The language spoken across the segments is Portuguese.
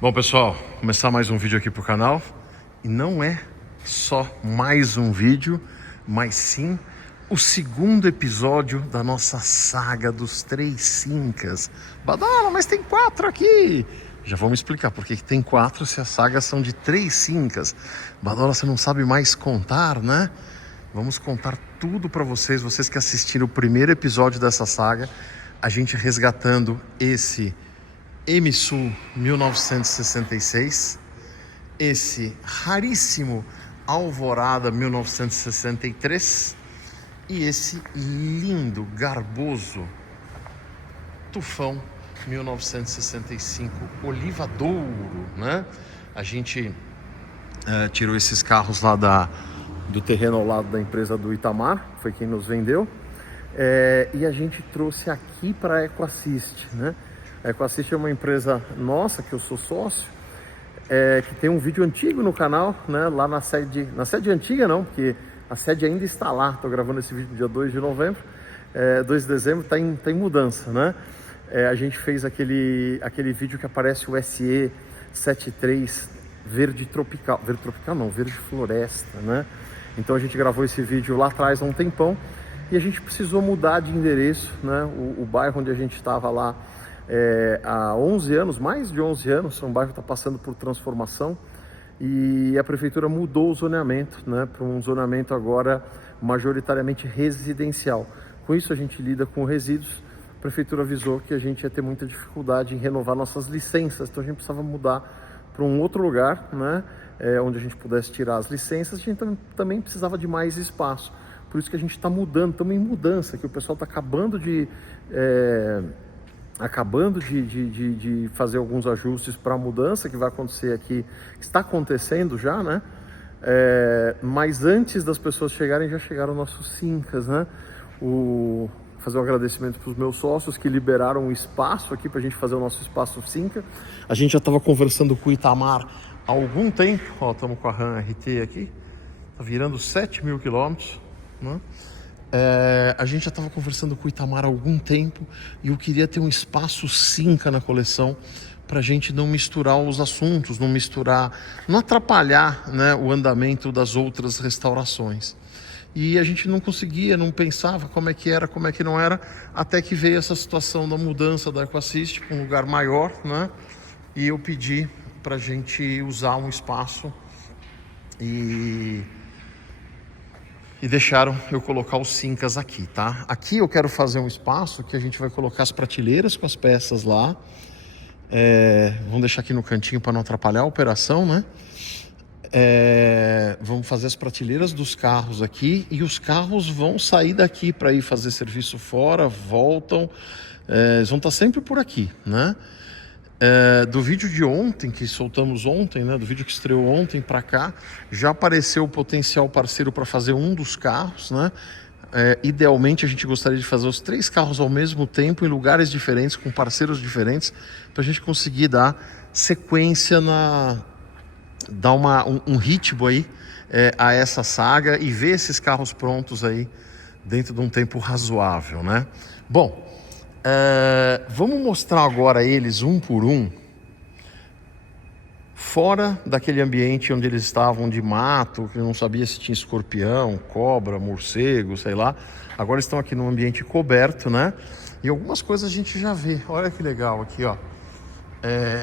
Bom, pessoal, começar mais um vídeo aqui pro canal. E não é só mais um vídeo, mas sim o segundo episódio da nossa saga dos Três Sincas. Badala, mas tem 4 aqui! Já vamos explicar por que tem 4 se as sagas são de 3 Sincas. Badala, você não sabe mais contar, né? Vamos contar tudo para vocês que assistiram o primeiro episódio dessa saga, a gente resgatando esse MSU 1966, esse raríssimo Alvorada 1963 e esse lindo, garboso Tufão 1965 Oliva Douro, né? A gente tirou esses carros lá do terreno ao lado da empresa do Itamar, foi quem nos vendeu, e a gente trouxe aqui para a EcoAssist, né? A EcoAssist é uma empresa nossa, que eu sou sócio, que tem um vídeo antigo no canal, né? Lá na sede antiga não, porque a sede ainda está lá. Estou gravando esse vídeo dia 2 de novembro, 2 de dezembro, está em mudança, né? A gente fez aquele vídeo que aparece o SE73 verde tropical não, verde floresta, né? Então a gente gravou esse vídeo lá atrás há um tempão e a gente precisou mudar de endereço, né? O bairro onde a gente estava lá há 11 anos, mais de 11 anos, um bairro está passando por transformação e a prefeitura mudou o zoneamento, né, para um zoneamento agora majoritariamente residencial. Com isso a gente lida com resíduos. A prefeitura avisou que a gente ia ter muita dificuldade em renovar nossas licenças, então a gente precisava mudar para um outro lugar, né, onde a gente pudesse tirar as licenças. A gente também precisava de mais espaço, por isso que a gente está mudando, estamos em mudança, que o pessoal está acabando de fazer alguns ajustes para a mudança que vai acontecer aqui, que está acontecendo já, né? Mas antes das pessoas chegarem, já chegaram nossos Sincas, né? Fazer um agradecimento para os meus sócios que liberaram um espaço aqui para a gente fazer o nosso espaço Sinca. A gente já estava conversando com o Itamar há algum tempo, ó, estamos com a Ram RT aqui, tá virando 7.000 quilômetros, né? A gente já estava conversando com o Itamar há algum tempo e eu queria ter um espaço Sinca na coleção para a gente não misturar os assuntos, não atrapalhar, né, o andamento das outras restaurações. E a gente não conseguia, não pensava como é que era, como é que não era, até que veio essa situação da mudança da EcoAssist para um lugar maior, né? E eu pedi para a gente usar um espaço e deixaram eu colocar os Sincas aqui, tá? Aqui eu quero fazer um espaço que a gente vai colocar as prateleiras com as peças lá. Vamos deixar aqui no cantinho para não atrapalhar a operação, né? Vamos fazer as prateleiras dos carros aqui e os carros vão sair daqui para ir fazer serviço fora, voltam, eles vão estar sempre por aqui, né? Do vídeo de ontem, que soltamos ontem, né, do vídeo que estreou ontem para cá, já apareceu o potencial parceiro para fazer um dos carros, né? Idealmente a gente gostaria de fazer os 3 carros ao mesmo tempo em lugares diferentes, com parceiros diferentes, para a gente conseguir dar sequência dar um ritmo aí a essa saga e ver esses carros prontos aí dentro de um tempo razoável, né? Bom, vamos mostrar agora eles um por um, fora daquele ambiente onde eles estavam de mato, que eu não sabia se tinha escorpião, cobra, morcego, sei lá. Agora estão aqui num ambiente coberto, né? E algumas coisas a gente já vê. Olha que legal aqui, ó.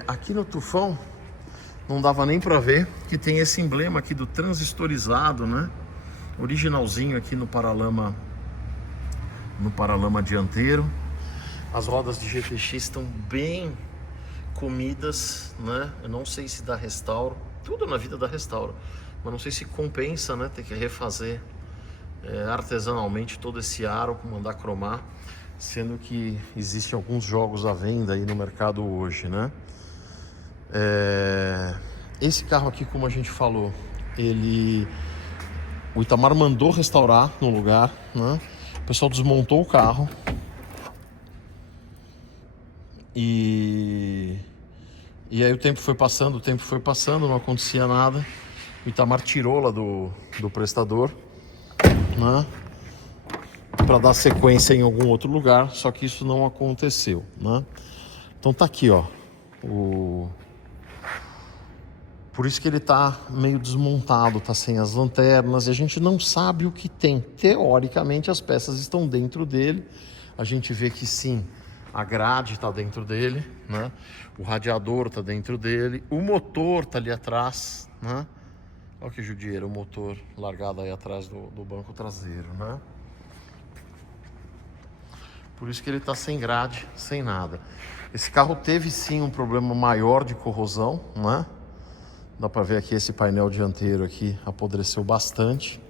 Aqui no Tufão não dava nem para ver que tem esse emblema aqui do transistorizado, né? Originalzinho aqui no paralama dianteiro. As rodas de GTX estão bem comidas, né? Eu não sei se dá restauro, tudo na vida dá restauro, mas não sei se compensa, né? Ter que refazer artesanalmente todo esse aro, mandar cromar, sendo que existem alguns jogos à venda aí no mercado hoje, né? Esse carro aqui, como a gente falou, o Itamar mandou restaurar no lugar, né? O pessoal desmontou o carro e aí o tempo foi passando, não acontecia nada. O Itamar tirou lá do prestador, né, para dar sequência em algum outro lugar, só que isso não aconteceu, né? Então tá aqui, ó, Por isso que ele tá meio desmontado, tá sem as lanternas, e a gente não sabe o que tem. Teoricamente as peças estão dentro dele. A gente vê que sim, a grade está dentro dele, né? O radiador está dentro dele, o motor está ali atrás, né? Olha que judiaira, o motor largado aí atrás do banco traseiro, né? Por isso que ele está sem grade, sem nada. Esse carro teve sim um problema maior de corrosão, né? Dá para ver aqui esse painel dianteiro aqui apodreceu bastante.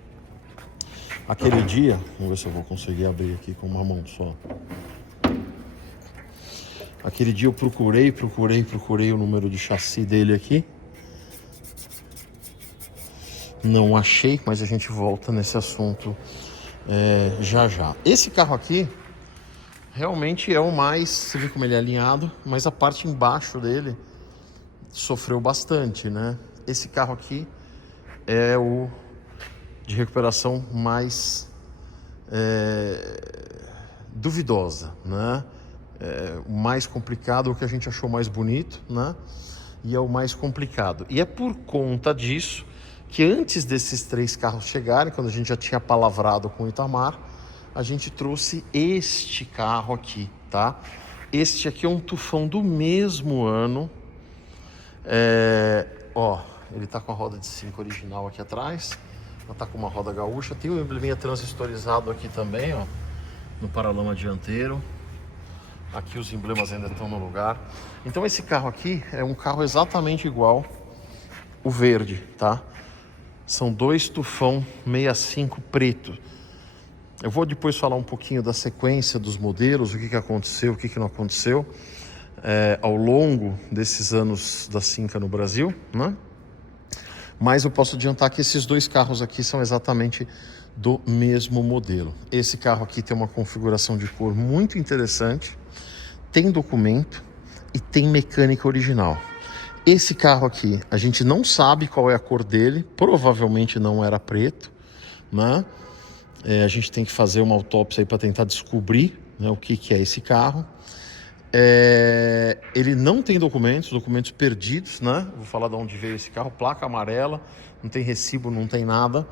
Aquele dia, vamos ver se eu vou conseguir abrir aqui com uma mão só. Aquele dia eu procurei o número de chassi dele aqui. Não achei, mas a gente volta nesse assunto já já. Esse carro aqui realmente é o mais, você vê como ele é alinhado, mas a parte embaixo dele sofreu bastante, né? Esse carro aqui é o de recuperação mais duvidosa, né? O mais complicado, o que a gente achou mais bonito, né? E é o mais complicado. E é por conta disso que antes desses 3 carros chegarem, quando a gente já tinha palavrado com o Itamar, a gente trouxe este carro aqui, tá? Este aqui é um Tufão do mesmo ano. Ó, ele tá com a roda de 5 original aqui atrás. Ela tá com uma roda gaúcha. Tem o embleminha transistorizado aqui também, ó, no paralama dianteiro. Aqui os emblemas ainda estão no lugar. Então esse carro aqui é um carro exatamente igual o verde, tá? São 2 Tufão 65 preto. Eu vou depois falar um pouquinho da sequência dos modelos, o que aconteceu, o que não aconteceu ao longo desses anos da Cinca no Brasil, né? Mas eu posso adiantar que esses 2 carros aqui são exatamente do mesmo modelo. Esse carro aqui tem uma configuração de cor muito interessante, tem documento e tem mecânica original. Esse carro aqui, a gente não sabe qual é a cor dele, provavelmente não era preto, né? A gente tem que fazer uma autópsia aí para tentar descobrir, né, o que é esse carro. Ele não tem documentos perdidos, né? Vou falar de onde veio esse carro, placa amarela, não tem recibo, não tem nada.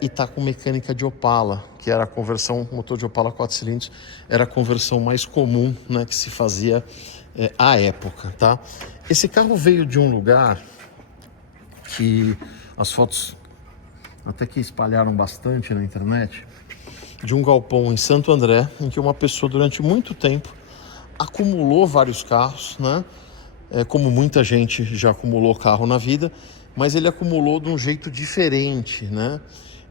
E tá com mecânica de Opala, que era a conversão, motor de Opala 4 cilindros, era a conversão mais comum, né, que se fazia à época, tá? Esse carro veio de um lugar que as fotos até que espalharam bastante na internet, de um galpão em Santo André, em que uma pessoa durante muito tempo acumulou vários carros, né? Como muita gente já acumulou carro na vida, mas ele acumulou de um jeito diferente, né?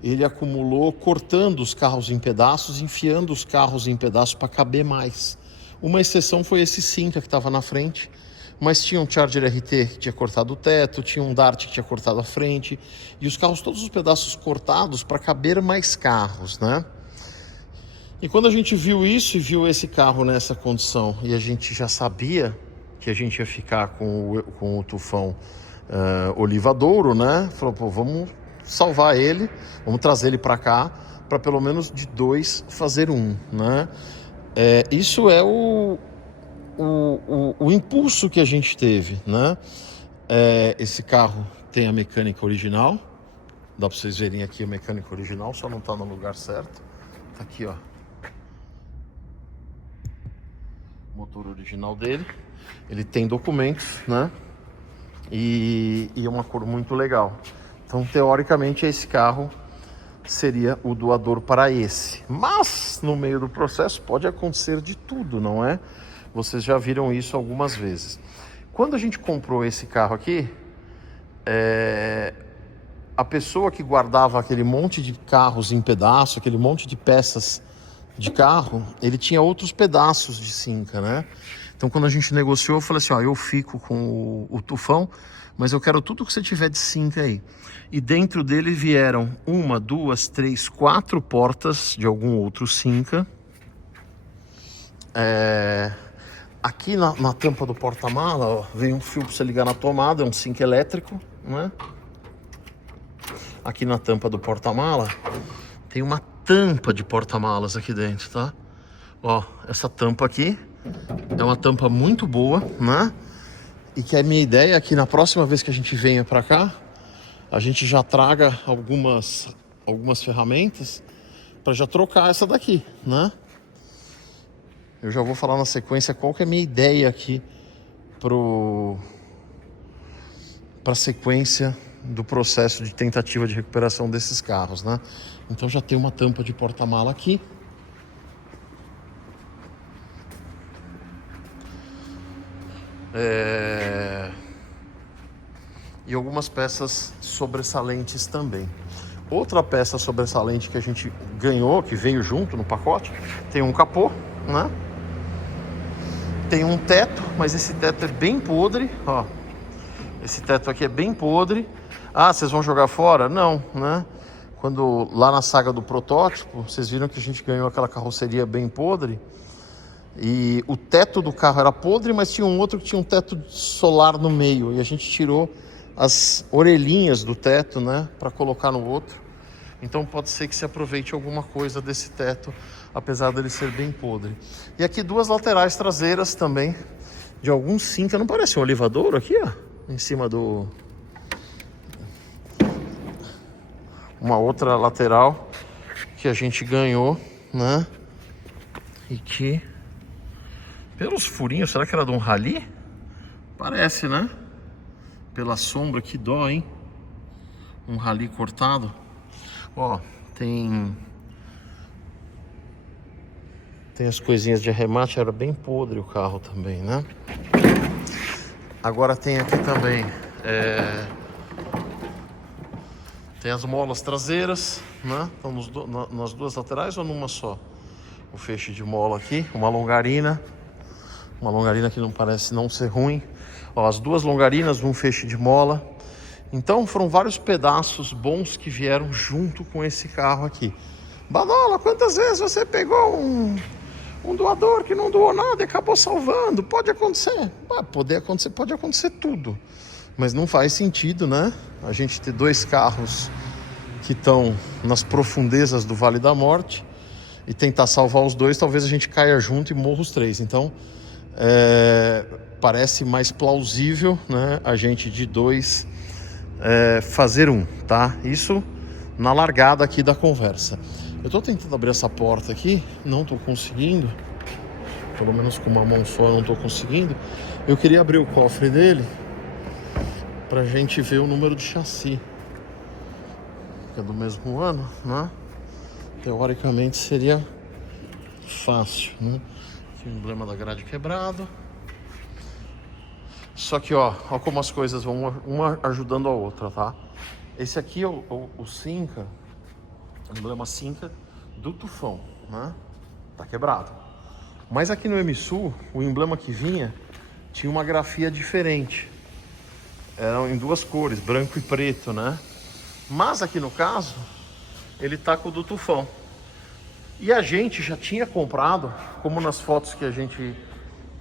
Ele acumulou cortando os carros em pedaços, enfiando os carros em pedaços para caber mais. Uma exceção foi esse Cinca que estava na frente, mas tinha um Charger RT que tinha cortado o teto, tinha um Dart que tinha cortado a frente, e os carros, todos os pedaços cortados para caber mais carros, né? E quando a gente viu isso e viu esse carro nessa condição, e a gente já sabia que a gente ia ficar com o Tufão Oliva Douro, né? Falou, pô, vamos salvar ele, vamos trazer ele para cá, para pelo menos de 2 fazer 1, né? Isso é o impulso que a gente teve, né? Esse carro tem a mecânica original, dá para vocês verem aqui a mecânica original, só não está no lugar certo. Tá aqui, ó, motor original dele. Ele tem documentos, né? E é uma cor muito legal. Então, teoricamente, esse carro seria o doador para esse. Mas, no meio do processo, pode acontecer de tudo, não é? Vocês já viram isso algumas vezes. Quando a gente comprou esse carro aqui, a pessoa que guardava aquele monte de carros em pedaço, aquele monte de peças de carro, ele tinha outros pedaços de Cinca, né? Então, quando a gente negociou, eu falei assim, ó, eu fico com o Tufão, mas eu quero tudo que você tiver de Cinca aí. E dentro dele vieram 1, 2, 3, 4 portas de algum outro Cinca. Aqui na tampa do porta-mala, vem um fio para você ligar na tomada, é um Cinca elétrico, né? Aqui na tampa do porta-mala tem uma tampa de porta-malas aqui dentro, tá? Ó, essa tampa aqui é uma tampa muito boa, né? E que a minha ideia é que na próxima vez que a gente venha para cá, a gente já traga algumas ferramentas para já trocar essa daqui, né? Eu já vou falar na sequência qual que é a minha ideia aqui para a sequência do processo de tentativa de recuperação desses carros, né? Então já tem uma tampa de porta-mala aqui. E algumas peças sobressalentes também. Outra peça sobressalente que a gente ganhou, que veio junto no pacote, tem um capô, né? Tem um teto, mas esse teto é bem podre, ó. Esse teto aqui é bem podre. Ah, vocês vão jogar fora? Não, né? Quando lá na saga do protótipo, vocês viram que a gente ganhou aquela carroceria bem podre. E o teto do carro era podre, mas tinha um outro que tinha um teto solar no meio. E a gente tirou as orelhinhas do teto, né, para colocar no outro. Então pode ser que se aproveite alguma coisa desse teto, apesar dele ser bem podre. E aqui duas laterais traseiras também, de algum Cinca. Não parece um olivadouro aqui, ó? Em cima do... Uma outra lateral que a gente ganhou, né? E que... Pelos furinhos, será que era de um rally? Parece, né? Pela sombra, que dó, hein? Um rally cortado. Ó, tem as coisinhas de arremate, era bem podre o carro também, né? Agora tem aqui também tem as molas traseiras, né? Estão nas duas laterais ou numa só? O feixe de mola aqui, uma longarina que não parece não ser ruim. Ó, as duas longarinas, um feixe de mola. Então foram vários pedaços bons que vieram junto com esse carro aqui. Badola, quantas vezes você pegou um doador que não doou nada e acabou salvando? Pode acontecer. Pode acontecer tudo. Mas não faz sentido, né? A gente ter dois carros que estão nas profundezas do Vale da Morte e tentar salvar os dois, talvez a gente caia junto e morra os três. Então, parece mais plausível, né, a gente de dois fazer um, tá? Isso na largada aqui da conversa. Eu tô tentando abrir essa porta aqui, não tô conseguindo. Pelo menos com uma mão só eu não tô conseguindo. Eu queria abrir o cofre dele pra gente ver o número de chassi, que é do mesmo ano, né? Teoricamente seria fácil, né? Aqui o emblema da grade quebrado. Só que, ó como as coisas vão uma ajudando a outra, tá? Esse aqui é o Cinca, o emblema Cinca do Tufão, né? Tá quebrado. Mas aqui no Emisul, o emblema que vinha tinha uma grafia diferente. Eram em duas cores, branco e preto, né? Mas aqui no caso, ele tá com o do Tufão. E a gente já tinha comprado, como nas fotos que a gente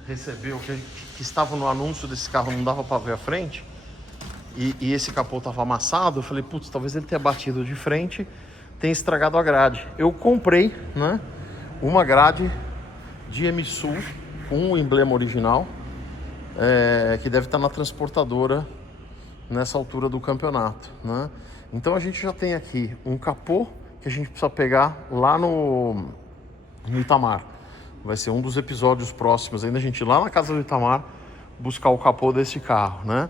recebeu, que estavam no anúncio desse carro, não dava para ver a frente, e esse capô estava amassado. Eu falei, putz, talvez ele tenha batido de frente, tenha estragado a grade. Eu comprei, né, uma grade de Emisul com o emblema original, que deve estar na transportadora nessa altura do campeonato, né? Então a gente já tem aqui um capô que a gente precisa pegar lá no Itamar. Vai ser um dos episódios próximos ainda, a gente ir lá na casa do Itamar buscar o capô desse carro, né?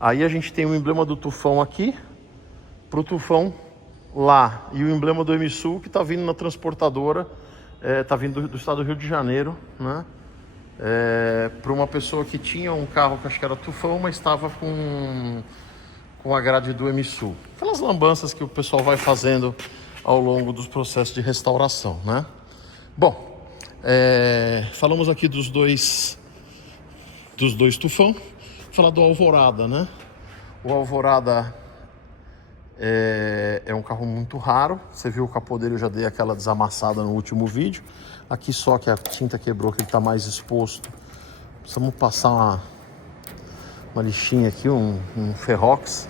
Aí a gente tem o emblema do Tufão aqui, pro Tufão lá, e o emblema do Emisul que tá vindo na transportadora, tá vindo do estado do Rio de Janeiro, né? Para uma pessoa que tinha um carro que acho que era Tufão, mas estava com a grade do Emisul. Aquelas lambanças que o pessoal vai fazendo ao longo dos processos de restauração, né? Bom, falamos aqui dos dois Tufão. Vou falar do Alvorada, né? O Alvorada é um carro muito raro. Você viu o capô dele, eu já dei aquela desamassada no último vídeo. Aqui só que a tinta quebrou, que ele está mais exposto. Precisamos passar uma lixinha aqui, um ferrox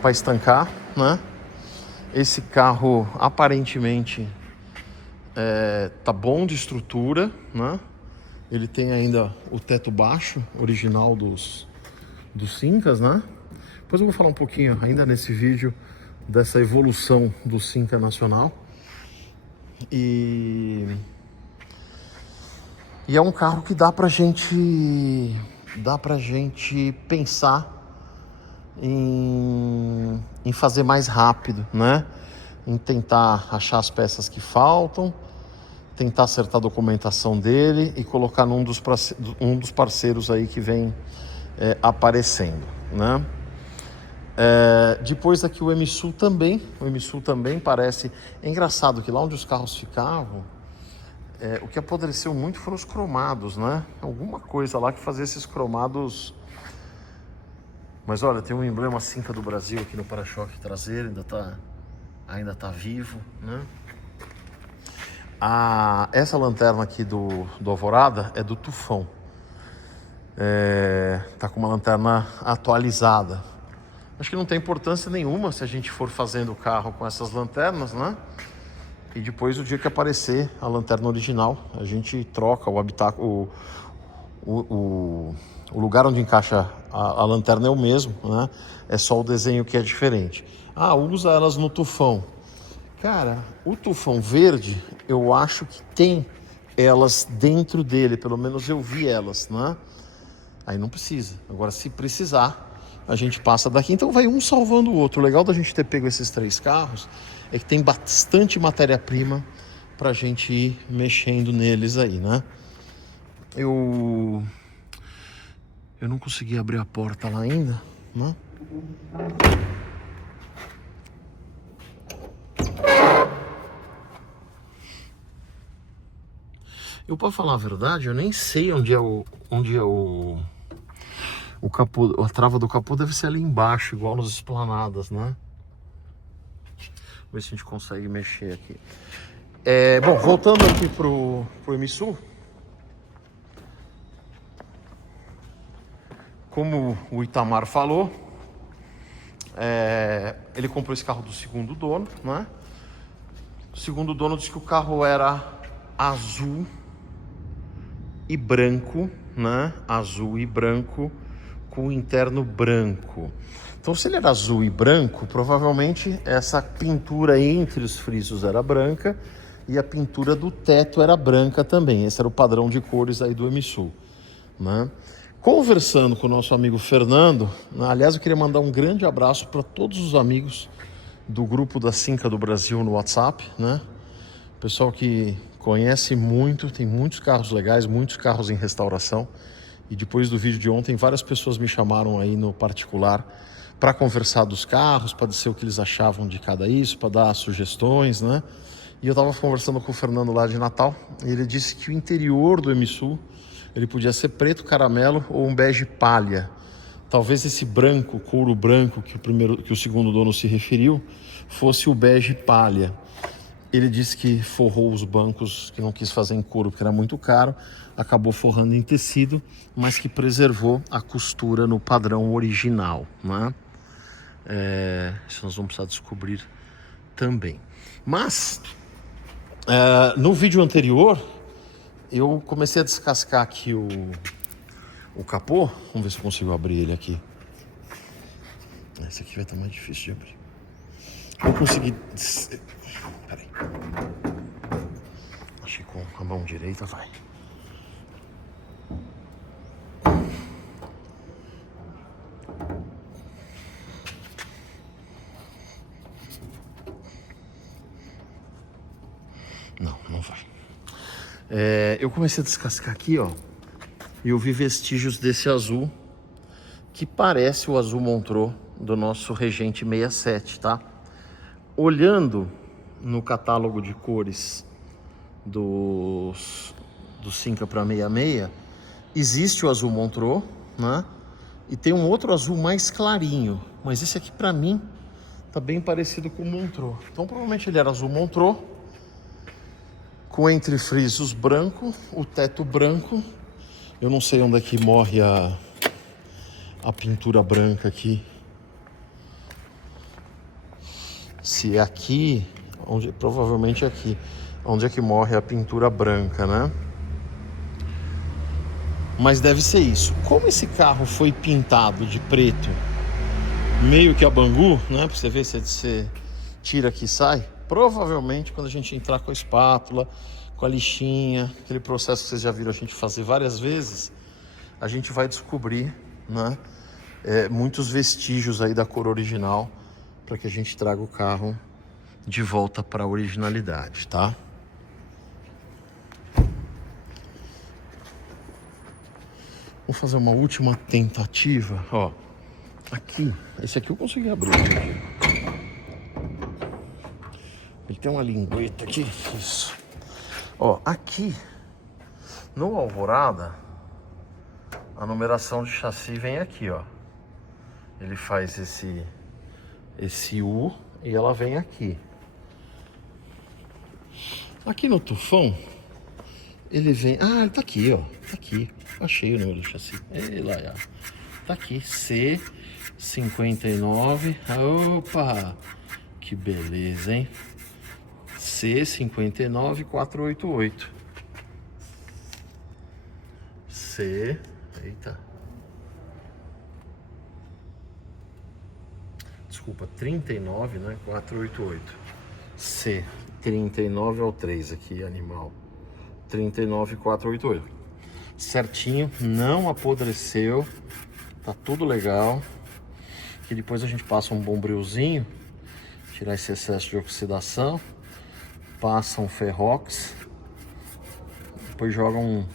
para estancar, né? Esse carro aparentemente tá bom de estrutura, né? Ele tem ainda o teto baixo, original dos Syncas, né? Depois eu vou falar um pouquinho ainda nesse vídeo dessa evolução do Synca nacional. E é um carro que dá pra gente pensar em fazer mais rápido, né? Em tentar achar as peças que faltam, tentar acertar a documentação dele e colocar num dos parceiros aí que vem aparecendo, né? Depois aqui o MSU também parece... É engraçado que lá onde os carros ficavam, o que apodreceu muito foram os cromados, né? Alguma coisa lá que fazia esses cromados... Mas olha, tem um emblema Synca do Brasil aqui no para-choque traseiro, ainda tá vivo, né? Essa lanterna aqui do Alvorada é do Tufão. Tá com uma lanterna atualizada. Acho que não tem importância nenhuma se a gente for fazendo o carro com essas lanternas, né? E depois, o dia que aparecer a lanterna original, a gente troca o habitáculo, o lugar onde encaixa a lanterna é o mesmo, né? É só o desenho que é diferente. Usa elas no Tufão. Cara, o Tufão verde, eu acho que tem elas dentro dele, pelo menos eu vi elas, né? Aí não precisa. Agora, se precisar, a gente passa daqui. Então vai um salvando o outro. O legal da gente ter pego esses 3 carros é que tem bastante matéria-prima pra gente ir mexendo neles aí, né? Eu não consegui abrir a porta lá ainda, né? Pra falar a verdade, eu nem sei onde é o capô. A trava do capô deve ser ali embaixo, igual nas esplanadas, né? Vamos ver se a gente consegue mexer aqui. Bom, voltando aqui pro MSU. Como o Itamar falou, ele comprou esse carro do segundo dono, né? O segundo dono disse que o carro era azul e branco, né? Azul e branco com o interno branco. Então, se ele era azul e branco, provavelmente essa pintura entre os frisos era branca e a pintura do teto era branca também. Esse era o padrão de cores aí do MSU, né? Conversando com o nosso amigo Fernando, aliás, eu queria mandar um grande abraço para todos os amigos do grupo da Synca do Brasil no WhatsApp, né? Pessoal que conhece muito, tem muitos carros legais, muitos carros em restauração. E depois do vídeo de ontem, várias pessoas me chamaram aí no particular para conversar dos carros, para dizer o que eles achavam de cada isso, para dar sugestões, né? E eu estava conversando com o Fernando lá de Natal, e ele disse que o interior do MSU, ele podia ser preto caramelo ou um bege palha. Talvez esse branco, couro branco que o segundo dono se referiu, fosse o bege palha. Ele disse que forrou os bancos, que não quis fazer em couro porque era muito caro, acabou forrando em tecido, mas que preservou a costura no padrão original, né? Isso nós vamos precisar descobrir também. Mas, no vídeo anterior, eu comecei a descascar aqui o capô. Vamos ver se eu consigo abrir ele aqui. Esse aqui vai estar mais difícil de abrir. Vou conseguir... Peraí. Acho que com a mão direita vai. Não vai. Eu comecei a descascar aqui, ó. E eu vi vestígios desse azul que parece o azul Montreux do nosso Regente 67, tá? Olhando no catálogo de cores do Synca para 66, existe o azul Montreux, né? E tem um outro azul mais clarinho, mas esse aqui para mim tá bem parecido com o Montreux. Então provavelmente ele era azul Montreux, com entre-frisos branco, o teto branco. Eu não sei onde é que morre a pintura branca aqui. Se é aqui, provavelmente aqui, onde é que morre a pintura branca, né? Mas deve ser isso. Como esse carro foi pintado de preto, meio que a Bangu, né? Pra você ver se você tira aqui e sai. Provavelmente quando a gente entrar com a espátula, com a lixinha, aquele processo que vocês já viram a gente fazer várias vezes, a gente vai descobrir, né, muitos vestígios aí da cor original para que a gente traga o carro de volta para a originalidade, tá? Vou fazer uma última tentativa, ó. Aqui, esse aqui eu consegui abrir. Ele tem uma lingueta aqui, isso. Ó, aqui no Alvorada, a numeração de chassi vem aqui, ó. Ele faz esse U e ela vem aqui. Aqui no Tufão, ele vem... Ah, ele tá aqui, ó. Tá aqui. Achei o número do chassi. Ei, lá, ó. Tá aqui. C59. Opa! Que beleza, hein? C59488. Eita. Desculpa, 39, né? 488. C. 39 é o 3 aqui, animal. 39488. Certinho, não apodreceu. Tá tudo legal. Aqui depois a gente passa um bombrilzinho, tirar esse excesso de oxidação. Passa um ferrox. Depois joga um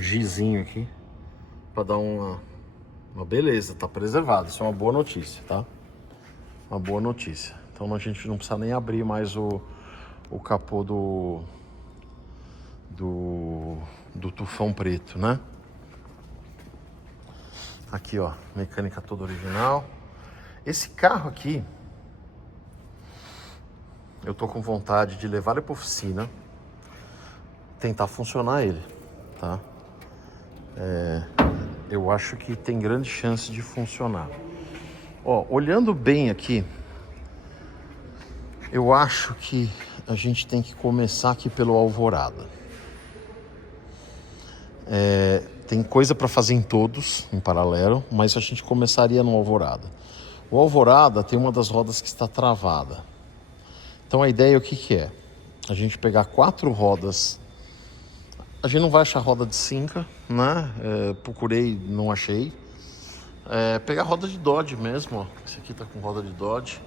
gizinho aqui para dar uma beleza, tá preservado. Isso é uma boa notícia, tá? Uma boa notícia. Então a gente não precisa nem abrir mais o capô do Tufão preto, né? Aqui, ó, mecânica toda original. Esse carro aqui, eu tô com vontade de levar ele para oficina, tentar funcionar ele, tá? Eu acho que tem grande chance de funcionar. Ó, olhando bem aqui, eu acho que a gente tem que começar aqui pelo Alvorada. Tem coisa para fazer em todos, em paralelo, mas a gente começaria no Alvorada. O Alvorada tem uma das rodas que está travada. Então a ideia é o que é? A gente pegar 4 rodas. A gente não vai achar roda de Sinca, né? Procurei, não achei. Pegar roda de Dodge mesmo, ó. Esse aqui tá com roda de Dodge.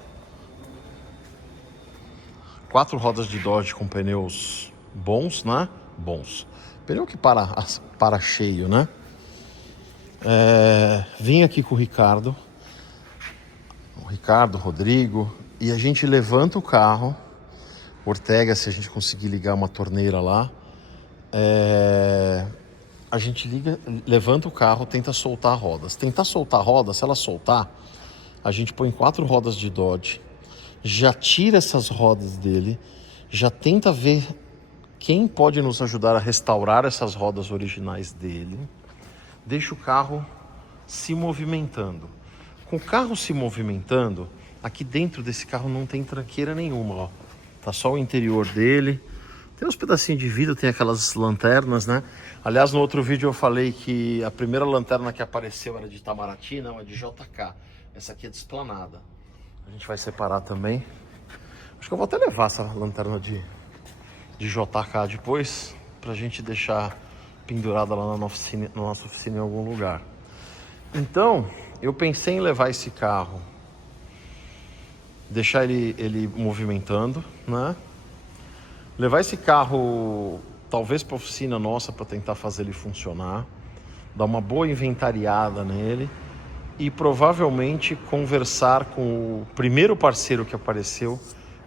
4 rodas de Dodge com pneus bons, né? Bons. Pneu que para cheio, né? Vim aqui com o Ricardo, Rodrigo, e a gente levanta o carro. Ortega, se a gente conseguir ligar uma torneira lá, a gente levanta o carro, tenta soltar rodas. Tentar soltar rodas, se ela soltar, a gente põe 4 rodas de Dodge, já tira essas rodas dele, já tenta ver quem pode nos ajudar a restaurar essas rodas originais dele, deixa o carro se movimentando. Com o carro se movimentando, aqui dentro desse carro não tem tranqueira nenhuma, ó. Tá só o interior dele. Tem uns pedacinhos de vidro, tem aquelas lanternas, né? Aliás, no outro vídeo eu falei que a primeira lanterna que apareceu era de Itamaraty, não, é de JK. Essa aqui é desplanada. A gente vai separar também. Acho que eu vou até levar essa lanterna de JK depois, pra gente deixar pendurada lá na nossa oficina em algum lugar. Então, eu pensei em levar esse carro, deixar ele movimentando, né? Levar esse carro talvez para a oficina nossa para tentar fazer ele funcionar, dar uma boa inventariada nele e provavelmente conversar com o primeiro parceiro que apareceu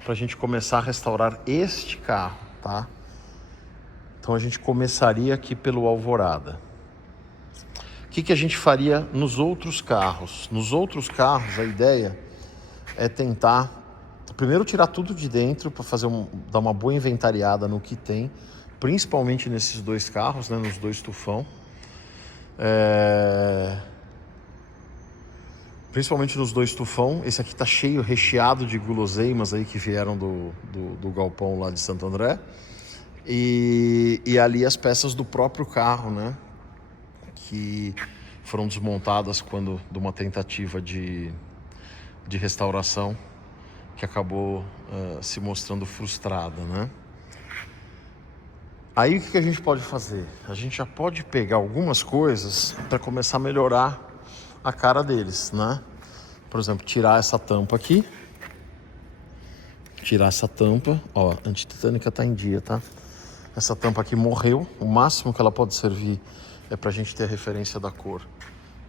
para a gente começar a restaurar este carro, tá? Então a gente começaria aqui pelo Alvorada. O que a gente faria nos outros carros? Nos outros carros a ideia é tentar primeiro tirar tudo de dentro para dar uma boa inventariada no que tem, principalmente nesses 2 carros, né, nos 2 Tufão. Principalmente nos 2 Tufão. Esse aqui tá cheio, recheado de guloseimas aí que vieram do galpão lá de Santo André. E ali as peças do próprio carro, né? que foram desmontadas quando de uma tentativa de restauração que acabou se mostrando frustrada, né? Aí o que a gente pode fazer? A gente já pode pegar algumas coisas para começar a melhorar a cara deles, né? Por exemplo, tirar essa tampa aqui. Tirar essa tampa, ó, a antitânica tá em dia, tá? Essa tampa aqui morreu, o máximo que ela pode servir é pra gente ter a referência da cor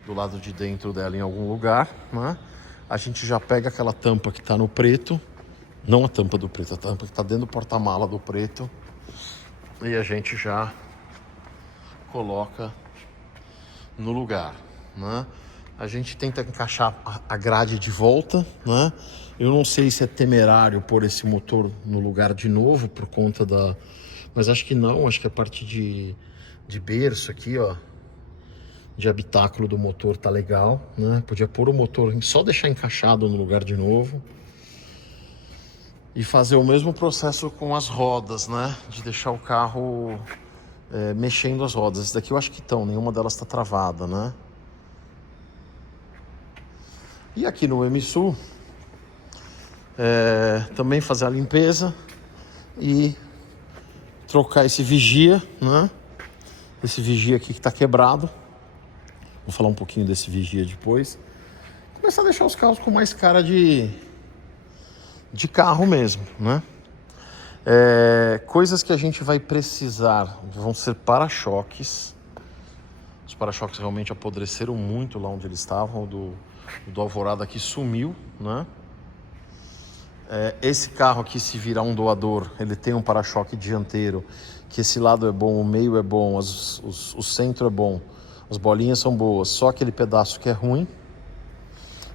do lado de dentro dela em algum lugar, né? A gente já pega aquela tampa que tá no preto, não a tampa do preto, a tampa que tá dentro do porta-mala do preto, e a gente já coloca no lugar, né? A gente tenta encaixar a grade de volta, né? Eu não sei se é temerário pôr esse motor no lugar de novo por conta da... Mas acho que não, acho que a parte de berço aqui, ó, de habitáculo do motor tá legal, né? Podia pôr o motor, só deixar encaixado no lugar de novo. E fazer o mesmo processo com as rodas, né? De deixar o carro mexendo as rodas. Esse daqui eu acho que estão, nenhuma delas tá travada, né? E aqui no Emisul, também fazer a limpeza e trocar esse vigia, né? Esse vigia aqui que tá quebrado. Vou falar um pouquinho desse vigia depois. Começar a deixar os carros com mais cara de carro mesmo, né? Coisas que a gente vai precisar vão ser para-choques. Os para-choques realmente apodreceram muito lá onde eles estavam. O do Alvorada aqui sumiu, né? Esse carro aqui, se virar um doador, ele tem um para-choque dianteiro, que esse lado é bom, o meio é bom, o centro é bom, as bolinhas são boas, só aquele pedaço que é ruim.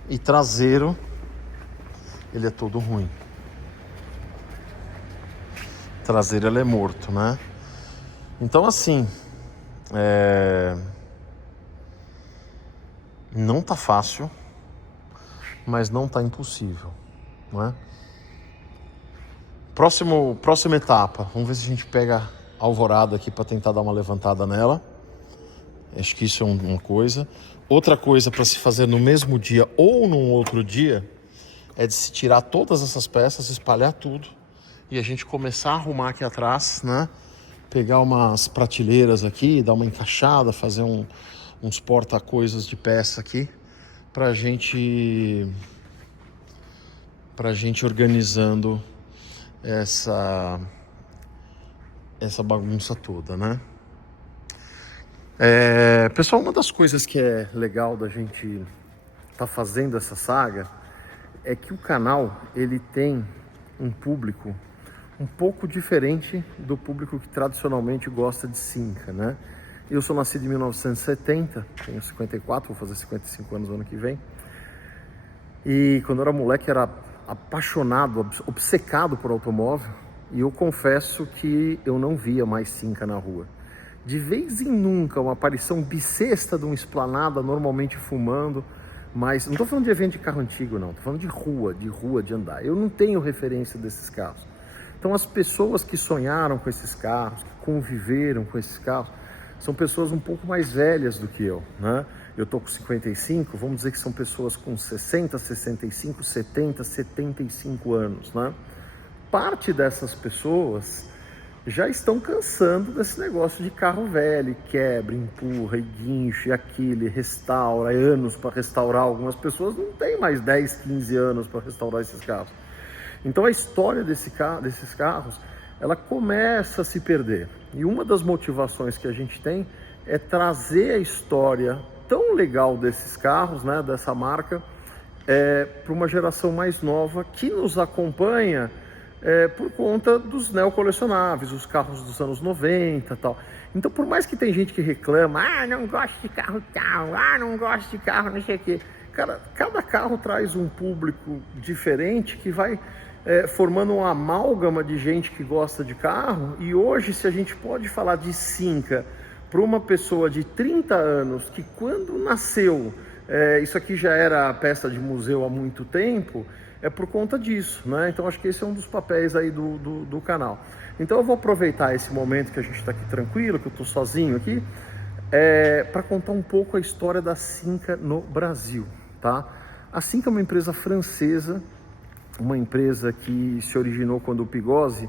E traseiro, ele é todo ruim. Traseiro, ele é morto, né? Então, assim, não tá fácil, mas não tá impossível, né? Próxima etapa, vamos ver se a gente pega a Alvorada aqui para tentar dar uma levantada nela. Acho que isso é uma coisa. Outra coisa para se fazer no mesmo dia ou num outro dia é de se tirar todas essas peças, espalhar tudo e a gente começar a arrumar aqui atrás, né? Pegar umas prateleiras aqui, dar uma encaixada, fazer uns porta-coisas de peça aqui pra gente organizando essa bagunça toda, né? Pessoal, uma das coisas que é legal da gente tá fazendo essa saga é que o canal, ele tem um público um pouco diferente do público que tradicionalmente gosta de Cinca, né? Eu sou nascido em 1970, tenho 54, vou fazer 55 anos no ano que vem. E quando eu era moleque, era apaixonado, obcecado por automóvel. E eu confesso que eu não via mais Cinca na rua. De vez em nunca, uma aparição bissexta de uma esplanada, normalmente fumando. Mas não estou falando de evento de carro antigo, não. Estou falando de rua, de andar. Eu não tenho referência desses carros. Então, as pessoas que sonharam com esses carros, que conviveram com esses carros, são pessoas um pouco mais velhas do que eu, né? Eu estou com 55, vamos dizer que são pessoas com 60, 65, 70, 75 anos, né? Parte dessas pessoas já estão cansando desse negócio de carro velho, quebra, empurra, e guincha, e aquele, restaura, anos para restaurar. Algumas pessoas não têm mais 10, 15 anos para restaurar esses carros. Então a história desses carros, ela começa a se perder. E uma das motivações que a gente tem é trazer a história tão legal desses carros, né, dessa marca, para uma geração mais nova que nos acompanha por conta dos neocolecionáveis, os carros dos anos 90 e tal. Então, por mais que tem gente que reclama, não gosto de carro tal, não gosto de carro não sei o quê. Cara, cada carro traz um público diferente que vai formando uma amálgama de gente que gosta de carro. E hoje, se a gente pode falar de Cinca para uma pessoa de 30 anos, que quando nasceu, isso aqui já era peça de museu há muito tempo, é por conta disso, né? Então acho que esse é um dos papéis aí do canal. Então eu vou aproveitar esse momento que a gente está aqui tranquilo, que eu estou sozinho aqui, para contar um pouco a história da Cinca no Brasil, tá? A Cinca é uma empresa francesa, uma empresa que se originou quando o Pigozzi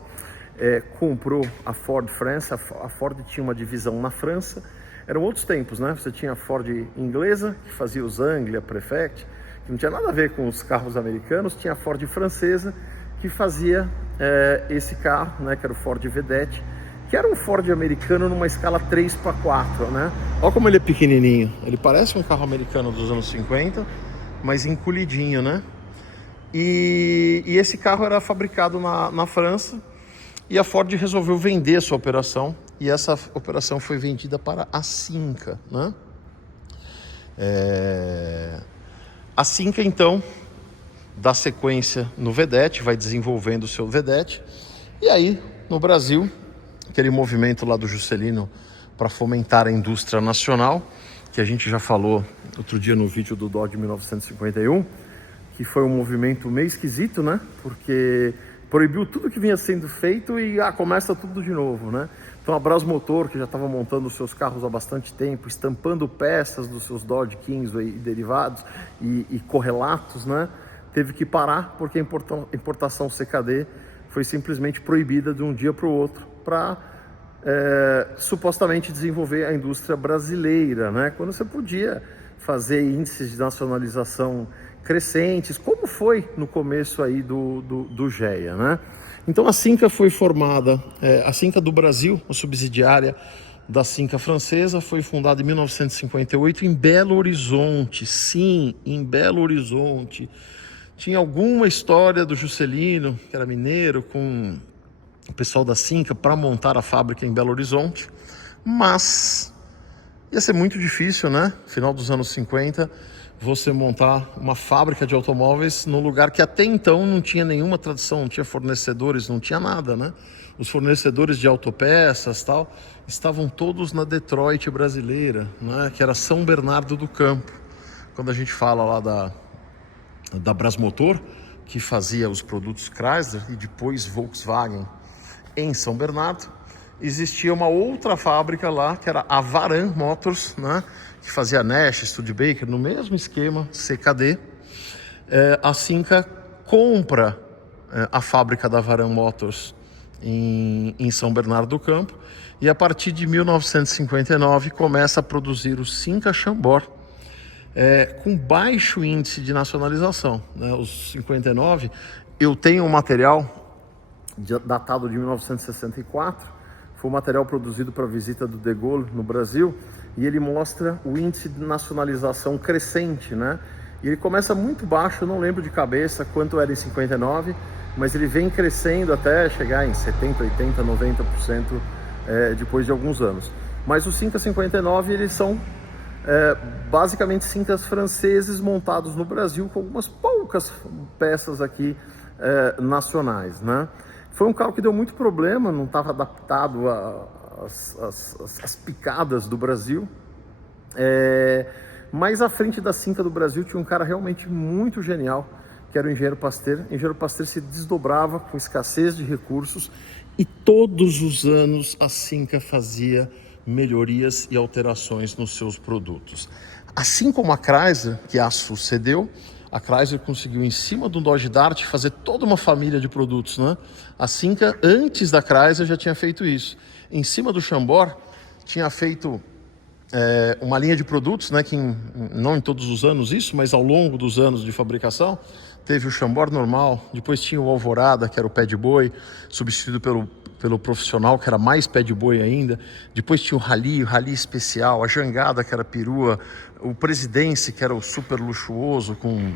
comprou a Ford France. A Ford tinha uma divisão na França. Eram outros tempos, né? Você tinha a Ford inglesa, que fazia os Anglia, Prefect, que não tinha nada a ver com os carros americanos. Tinha a Ford francesa, que fazia esse carro, né? Que era o Ford Vedette, que era um Ford americano numa escala 3/4, né? Olha como ele é pequenininho. Ele parece um carro americano dos anos 50, mas encolhidinho, né? E esse carro era fabricado na França, e a Ford resolveu vender a sua operação, e essa operação foi vendida para a Cinca, né? A Cinca, então, dá sequência no Vedette, vai desenvolvendo o seu Vedette, e aí, no Brasil, aquele movimento lá do Juscelino para fomentar a indústria nacional, que a gente já falou outro dia no vídeo do Dodge 1951, que foi um movimento meio esquisito, né? Porque proibiu tudo que vinha sendo feito e começa tudo de novo, né? Então a Brasmotor, que já estava montando os seus carros há bastante tempo, estampando peças dos seus Dodge Kingsway e derivados e correlatos, né? Teve que parar porque a importação CKD foi simplesmente proibida de um dia para o outro para supostamente desenvolver a indústria brasileira, né? Quando você podia fazer índices de nacionalização crescentes, como foi no começo aí do GEA, né? Então a Cinca foi formada, a Cinca do Brasil, a subsidiária da Cinca francesa, foi fundada em 1958 em Belo Horizonte. Sim, em Belo Horizonte. Tinha alguma história do Juscelino, que era mineiro, com o pessoal da Cinca para montar a fábrica em Belo Horizonte, mas ia ser muito difícil, né? Final dos anos 50, você montar uma fábrica de automóveis num lugar que até então não tinha nenhuma tradição, não tinha fornecedores, não tinha nada, né? Os fornecedores de autopeças tal estavam todos na Detroit brasileira, né? Que era São Bernardo do Campo. Quando a gente fala lá da Brasmotor, que fazia os produtos Chrysler e depois Volkswagen em São Bernardo, existia uma outra fábrica lá, que era a Varan Motors, né? Que fazia Nash, Studebaker, no mesmo esquema, CKD. A Cinca compra a fábrica da Varan Motors em São Bernardo do Campo, e a partir de 1959 começa a produzir o Cinca Chambord, com baixo índice de nacionalização, né? Os 59, eu tenho um material datado de 1964, foi um material produzido para a visita do De Gaulle no Brasil, e ele mostra o índice de nacionalização crescente, né? E ele começa muito baixo, eu não lembro de cabeça quanto era em 59, mas ele vem crescendo até chegar em 70%, 80%, 90% depois de alguns anos. Mas os Cinca 59, eles são basicamente Cincas franceses montados no Brasil, com algumas poucas peças aqui nacionais, né? Foi um carro que deu muito problema, não estava adaptado às picadas do Brasil. Mas à frente da Cinca do Brasil tinha um cara realmente muito genial, que era o Engenheiro Pasteur. O Engenheiro Pasteur se desdobrava com escassez de recursos, e todos os anos a Cinca fazia melhorias e alterações nos seus produtos. Assim como a Chrysler, que a sucedeu, a Chrysler conseguiu, em cima do Dodge Dart, fazer toda uma família de produtos, né? A Cinca, antes da Chrysler, já tinha feito isso. Em cima do Chambord, tinha feito uma linha de produtos, né? Que não em todos os anos isso, mas ao longo dos anos de fabricação, teve o Chambord normal, depois tinha o Alvorada, que era o pé de boi, substituído pelo Profissional, que era mais pé de boi ainda. Depois tinha o Rally especial, a Jangada, que era perua, o Presidência, que era o super luxuoso, com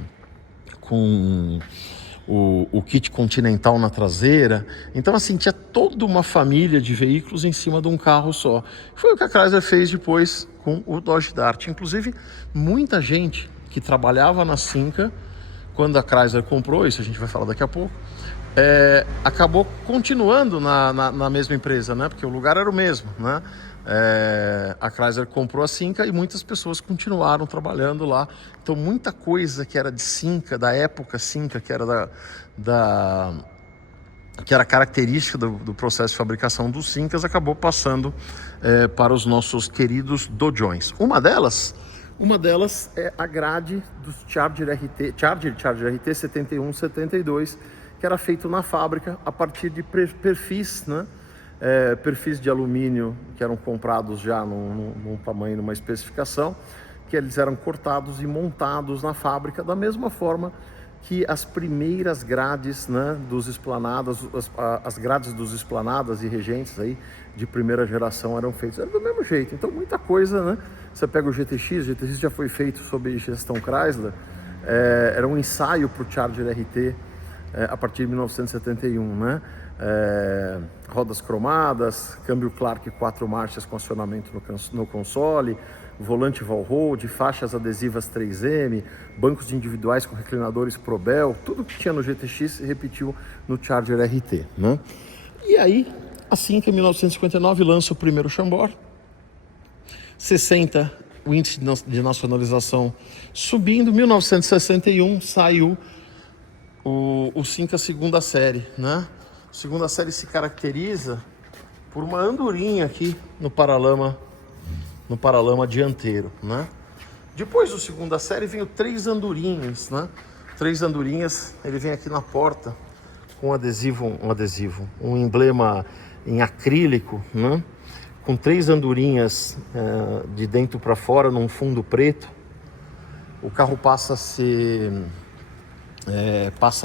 o kit Continental na traseira. Então, assim, tinha toda uma família de veículos em cima de um carro só. Foi o que a Chrysler fez depois com o Dodge Dart. Inclusive, muita gente que trabalhava na Cinca, quando a Chrysler comprou, isso a gente vai falar daqui a pouco, acabou continuando na mesma empresa, né? Porque o lugar era o mesmo, né? A Chrysler comprou a Cinca e muitas pessoas continuaram trabalhando lá. Então muita coisa que era de Cinca, da época Cinca, que era que era característica do processo de fabricação dos Syncas, acabou passando para os nossos queridos dojões. Uma delas é a grade dos Charger RT 71, 72, que era feito na fábrica a partir de perfis, né? Perfis de alumínio que eram comprados já num tamanho, numa especificação, que eles eram cortados e montados na fábrica da mesma forma que as primeiras grades, né, dos esplanadas, as grades dos esplanadas e regentes aí de primeira geração eram feitas. Era do mesmo jeito. Então muita coisa, né? Você pega o GTX já foi feito sob gestão Chrysler, era um ensaio para o Charger RT a partir de 1971, né? Rodas cromadas, câmbio Clark 4 marchas com acionamento no console, volante Valhold, faixas adesivas 3M, bancos de individuais com reclinadores Probel, tudo que tinha no GTX se repetiu no Charger RT, né? E aí, assim que em 1959 lança o primeiro Chambord, 60 o índice de nacionalização subindo, 1961 saiu o Syncra segunda série, né? A segunda série se caracteriza por uma andorinha aqui no paralama dianteiro, né? Depois do segunda série vem o 3 andorinhas, né? 3 andorinhas, ele vem aqui na porta com um emblema em acrílico, né? Com 3 andorinhas de dentro para fora num fundo preto. O carro passa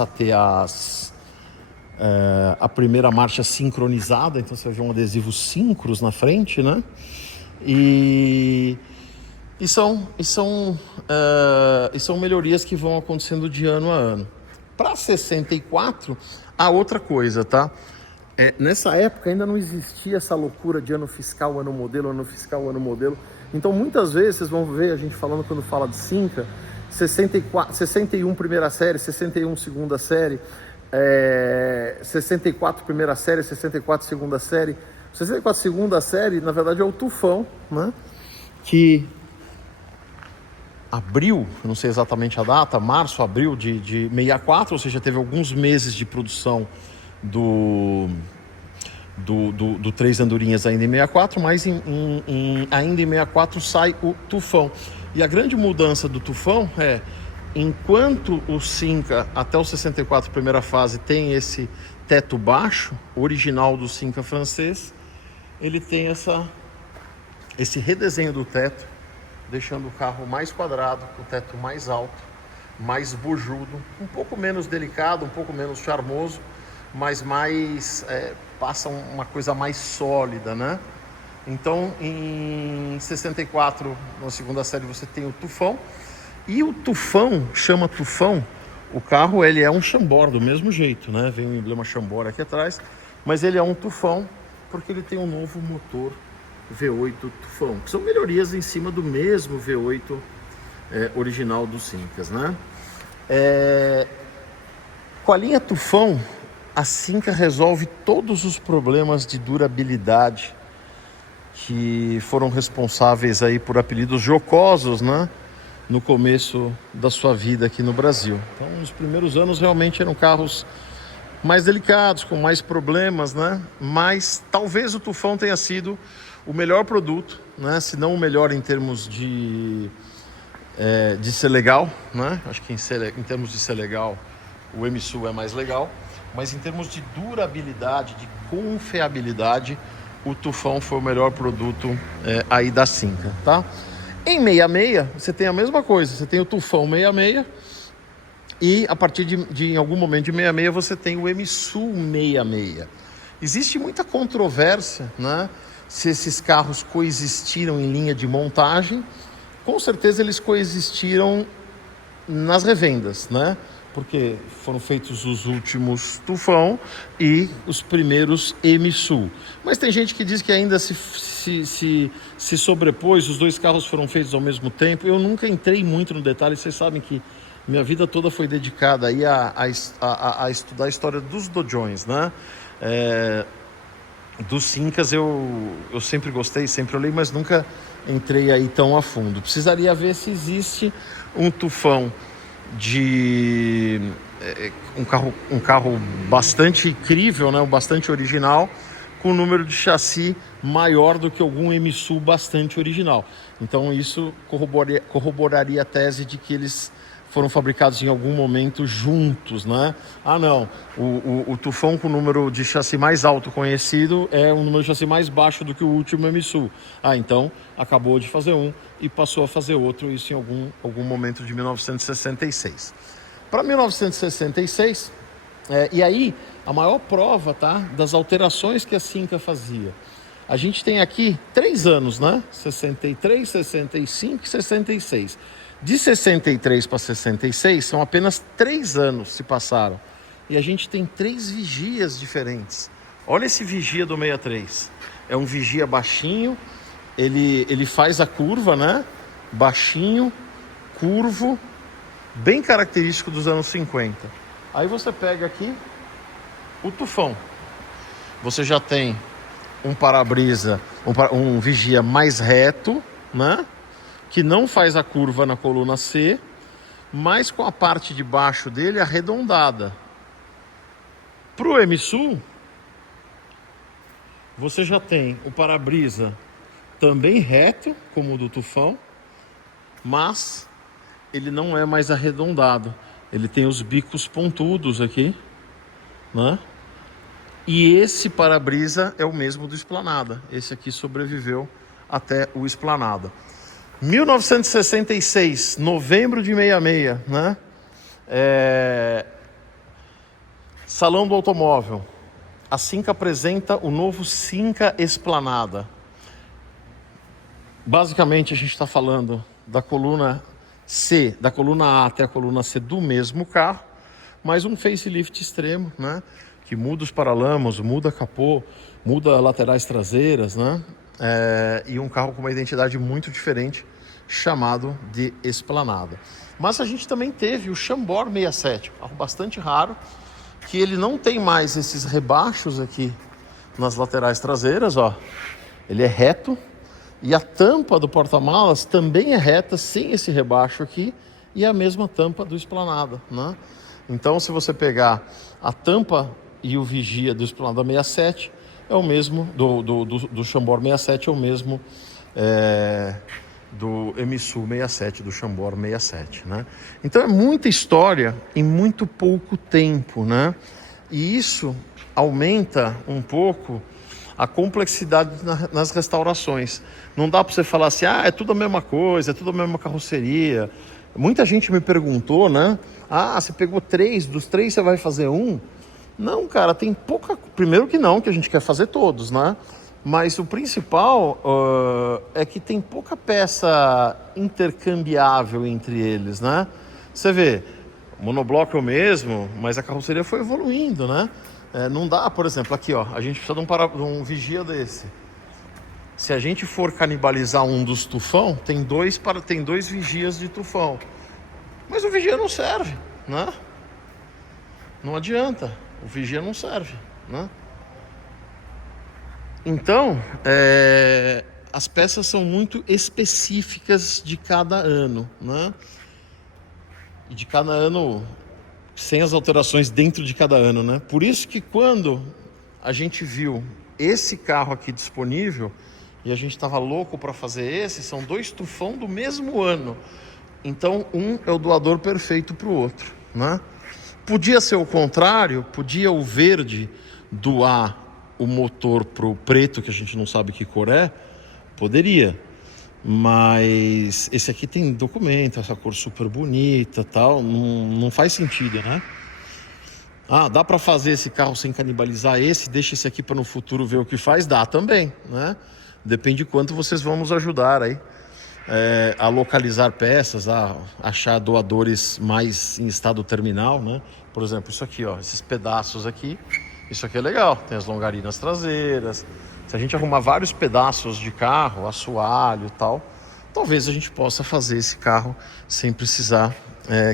a ter a primeira marcha sincronizada, então você vai ver um adesivo Syncros na frente, né? E são melhorias que vão acontecendo de ano a ano. Para 64, há outra coisa, tá? Nessa época ainda não existia essa loucura de ano fiscal, ano modelo, ano fiscal, ano modelo. Então muitas vezes vocês vão ver a gente falando quando fala de Syncra, 61 primeira série, 61 segunda série, 64 primeira série, 64 segunda série. 64 segunda série, na verdade, é o tufão, né? Que abril, não sei exatamente a data, março, abril de 64, ou seja, teve alguns meses de produção do 3 andorinhas ainda em 64, mas ainda em 64 sai o tufão. E a grande mudança do tufão é, enquanto o Syncra até o 64 primeira fase tem esse teto baixo, original do Syncra francês, ele tem esse redesenho do teto, deixando o carro mais quadrado, o teto mais alto, mais bujudo, um pouco menos delicado, um pouco menos charmoso, mas passa uma coisa mais sólida, né? Então, em 64, na segunda série, você tem o tufão, e o tufão, chama tufão, o carro ele é um Chambord do mesmo jeito, né? Vem o emblema Chambord aqui atrás, mas ele é um tufão porque ele tem um novo motor V8 tufão, que são melhorias em cima do mesmo V8 original dos Syncras, né? Com a linha tufão, a Syncra resolve todos os problemas de durabilidade que foram responsáveis aí por apelidos jocosos, né? No começo da sua vida aqui no Brasil. Então, nos primeiros anos realmente eram carros mais delicados, com mais problemas, né? Mas talvez o tufão tenha sido o melhor produto, né? Se não o melhor em termos de ser legal, né? Acho que em termos de ser legal, o MSU é mais legal, mas em termos de durabilidade, de confiabilidade, o tufão foi o melhor produto aí da Syncra, tá? Em 66, você tem a mesma coisa, você tem o tufão 66 e a partir de em algum momento de 66 você tem o MSU 66. Existe muita controvérsia, né? Se esses carros coexistiram em linha de montagem. Com certeza eles coexistiram nas revendas, né? Porque foram feitos os últimos tufão e os primeiros MSU. Mas tem gente que diz que ainda se sobrepôs, os dois carros foram feitos ao mesmo tempo. Eu nunca entrei muito no detalhe, vocês sabem que minha vida toda foi dedicada aí a estudar a história dos dojões, né? Dos Syncras eu sempre gostei, sempre olhei, mas nunca entrei aí tão a fundo. Precisaria ver se existe um tufão de um carro bastante incrível, né? Bastante original, com um número de chassi maior do que algum Emisul bastante original. Então isso corroboraria a tese de que eles foram fabricados em algum momento juntos, né? Ah, não, o Tufão com o número de chassi mais alto conhecido é um número de chassi mais baixo do que o último Emisul. Ah, então acabou de fazer um e passou a fazer outro, isso em algum momento de 1966. Para 1966, e aí a maior prova, tá, das alterações que a Cinca fazia. A gente tem aqui 3 anos, né? 63, 65 e 66. De 63 para 66, são apenas 3 anos se passaram. E a gente tem 3 vigias diferentes. Olha esse vigia do 63. É um vigia baixinho, ele faz a curva, né? Baixinho, curvo, bem característico dos anos 50. Aí você pega aqui o Tufão. Você já tem um para-brisa, um vigia mais reto, né? Que não faz a curva na coluna C, mas com a parte de baixo dele arredondada. Para o Emisul, você já tem o para-brisa também reto, como o do Tufão, mas ele não é mais arredondado. Ele tem os bicos pontudos aqui, né? E esse para-brisa é o mesmo do Esplanada. Esse aqui sobreviveu até o Esplanada. 1966, novembro de 66, né? Salão do Automóvel. A Cinca apresenta o novo Cinca Esplanada. Basicamente a gente está falando da coluna C, da coluna A até a coluna C do mesmo carro, mas um facelift extremo, né? Que muda os paralamas, muda capô, muda laterais traseiras, né? E um carro com uma identidade muito diferente, chamado de Esplanada. Mas a gente também teve o Chambord 67, um carro bastante raro, que ele não tem mais esses rebaixos aqui nas laterais traseiras, ó. Ele é reto e a tampa do porta-malas também é reta, sem esse rebaixo aqui, e é a mesma tampa do Esplanada, né? Então, se você pegar a tampa e o vigia do Esplanada 67, é o mesmo, do Chambord 67 é o mesmo do Emisul 67, do Chambord 67, né? Então é muita história em muito pouco tempo, né? E isso aumenta um pouco a complexidade nas restaurações. Não dá para você falar assim, é tudo a mesma coisa, é tudo a mesma carroceria. Muita gente me perguntou, né? Você pegou 3, dos 3 você vai fazer um? Não, cara, tem pouca... Primeiro que não, que a gente quer fazer todos, né? Mas o principal é que tem pouca peça intercambiável entre eles, né? Você vê, o monobloco é o mesmo, mas a carroceria foi evoluindo, né? Não dá, por exemplo, aqui, ó, a gente precisa de um vigia desse. Se a gente for canibalizar um dos Tufão, tem dois vigias de Tufão. Mas o vigia não serve, né? Não adianta, o vigia não serve, né? Então, as peças são muito específicas de cada ano, né? E de cada ano, sem as alterações dentro de cada ano, né? Por isso que quando a gente viu esse carro aqui disponível e a gente estava louco para fazer esse, são 2 Tufão do mesmo ano. Então, um é o doador perfeito para o outro, né? Podia ser o contrário, podia o verde doar o motor pro preto, que a gente não sabe que cor é, poderia. Mas esse aqui tem documento, essa cor super bonita, tal, não faz sentido, né? Dá para fazer esse carro sem canibalizar esse, deixa esse aqui para no futuro ver o que faz? Dá também, né? Depende de quanto vocês vão nos ajudar aí a localizar peças, a achar doadores mais em estado terminal, né? Por exemplo, isso aqui, ó, esses pedaços aqui. Isso aqui é legal, tem as longarinas traseiras. Se a gente arrumar vários pedaços de carro, assoalho e tal, talvez a gente possa fazer esse carro sem precisar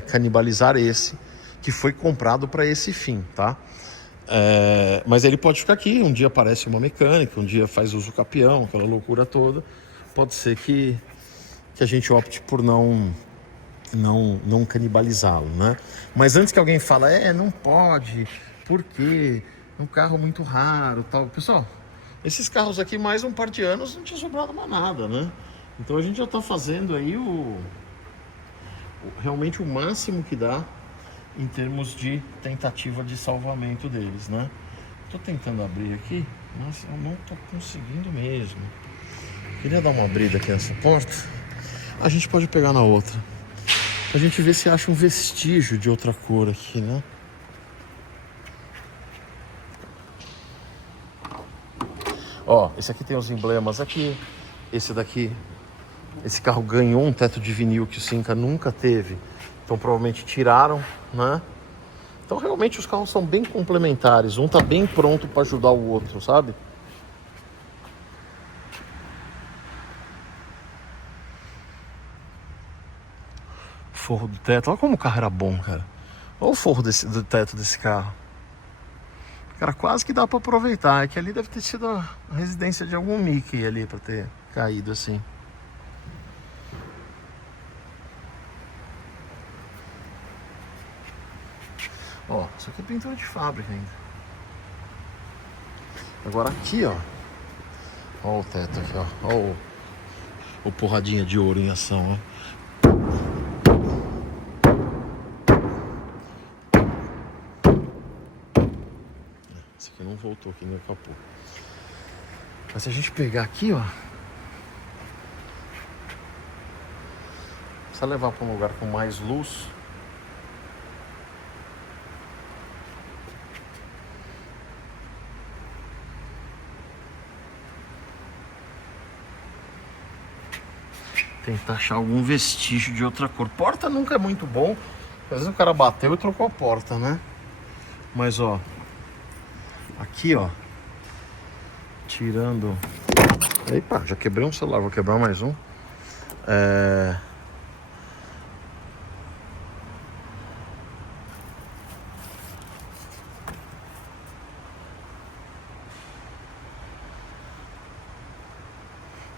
canibalizar esse, que foi comprado para esse fim, tá? Mas ele pode ficar aqui, um dia aparece uma mecânica, um dia faz uso capião, aquela loucura toda. Pode ser que a gente opte por não não canibalizá-lo, né? Mas antes que alguém fale, não pode, por quê? É um carro muito raro, tal. Pessoal, esses carros aqui, mais um par de anos, não tinha sobrado mais nada, né? Então a gente já está fazendo aí realmente o máximo que dá em termos de tentativa de salvamento deles, né? Tô tentando abrir aqui, mas eu não tô conseguindo mesmo. Queria dar uma abrida aqui nessa porta. A gente pode pegar na outra. A gente vê se acha um vestígio de outra cor aqui, né? Ó, esse aqui tem os emblemas aqui. Esse daqui, esse carro ganhou um teto de vinil que o Cinca nunca teve. Então provavelmente tiraram, né? Então realmente os carros são bem complementares. Um tá bem pronto para ajudar o outro, sabe? Forro do teto. Olha como o carro era bom, cara. Olha o forro do teto desse carro. Cara, quase que dá pra aproveitar. É que ali deve ter sido a residência de algum Mickey ali pra ter caído assim. Ó, isso aqui é pintura de fábrica ainda. Agora aqui, ó. Ó o teto aqui, ó. Ó o porradinha de ouro em ação, ó. Esse aqui não voltou aqui no capô. Mas se a gente pegar aqui, ó, só levar para um lugar com mais luz. Tentar achar algum vestígio de outra cor. Porta nunca é muito bom. Às vezes o cara bateu e trocou a porta, né? Mas ó, aqui ó, tirando... Epa, já quebrei um celular, vou quebrar mais um.